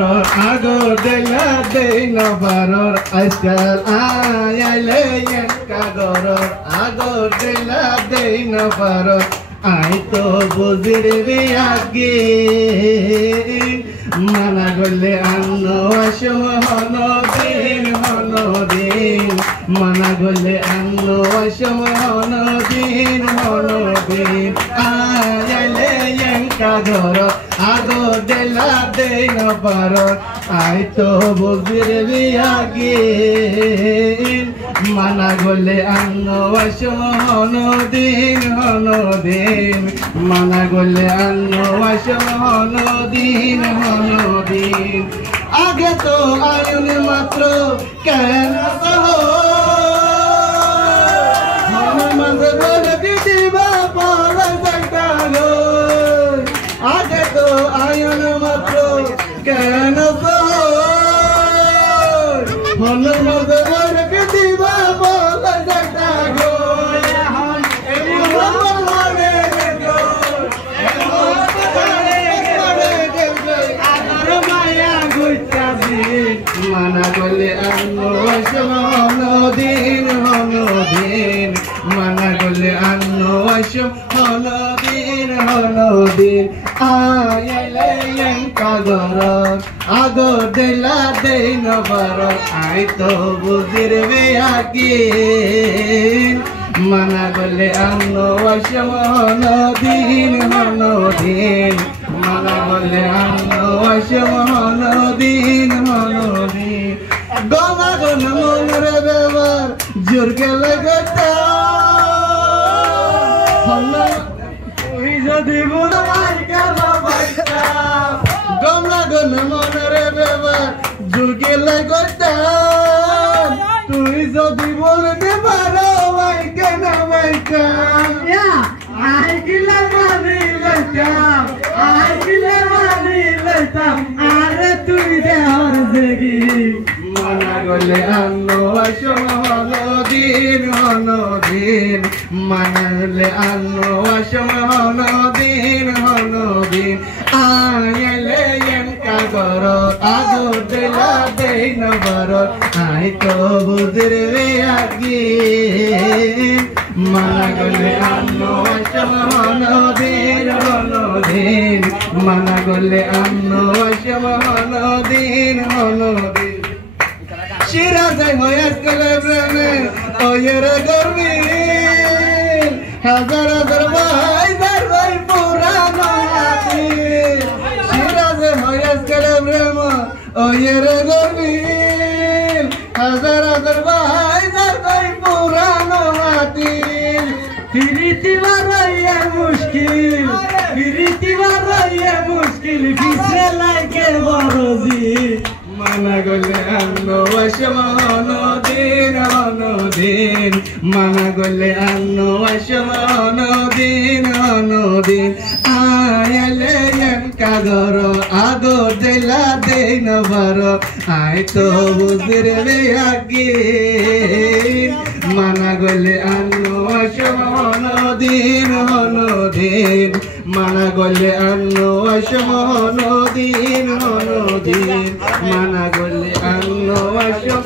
গরর আগর দিলা দেই নবারর আজকাল আইলে একা গরর আগর দিলা দেই নবারর আই তো বুঝির বিয়াগে মানা গলে আন্ন আসম হনদিন মানা গলে আন্ন আসম হনদিন আইলে একা গরর আগর দিলা দেই নবারর আই তো বুঝির বিয়াগে মানা গলে আন্ন আসম হনদিন মানা গলে আন্ন আসম হনদিন আগে তো আয়ুন মাত্র কেন মাঝে বলে দিদিবা পড়া যাইতালো আগে তো আয়ুন মাত্র কেন মন মাঝে বলে দিদিবা পড়া যাইতালো মানা গলে আন্ন আসম হনদিন মানা গলে আন্ন আসম হনদিন আইলে একা গরর আগর দিলা দেই নবারর আই তো বুঝির বিয়াগে মানা গলে আন্ন আসম হনদিন মানা গলে আন্ন আসম হনদিন গমা গন মনরে বেবার জোর গেলে গতা তুই যদি বুড়াই গেল বাইটা গমা গন মনরে বেবার জোর গেলে গতা তুই যদি বলতে পারো ভাই কেন বাইটা আই গিলা মারি লইতাম আরে তুই দেহর দেখি মানা গলে আন্ন আসম হনদিন মানা গলে আন্ন আসম হনদিন আইলে একা গরর আগর দিলা দেই নবারর আই তো বুঝির বিয়াগে মানা গলে আন্ন আসম হনদিন মানা গলে আন্ন আসম হনদিন শিরাজে হয়াস গলে প্রেমে ওয়ের গর্বি হাজার হাজার ভাই পুরানো হাতি শিরাজে হয়াস গলে প্রেম ওয়ের গর্বি হাজার হাজার ভাই পুরানো হাতি ফিরিতি বারাইয়া মুশকিল পিছে লাগে বড়জি মানা গলে আন্ন আসম হনদিন মানা গলে আন্ন আসম হনদিন আইলে একা গরর আগর দিলা দেই নবারর আই তো বুঝির বিয়াগে মানা গলে আন্ন আসম হনদিন মানা গলে আন্ন আসম হনদিন মানা গলে আন্ন আসম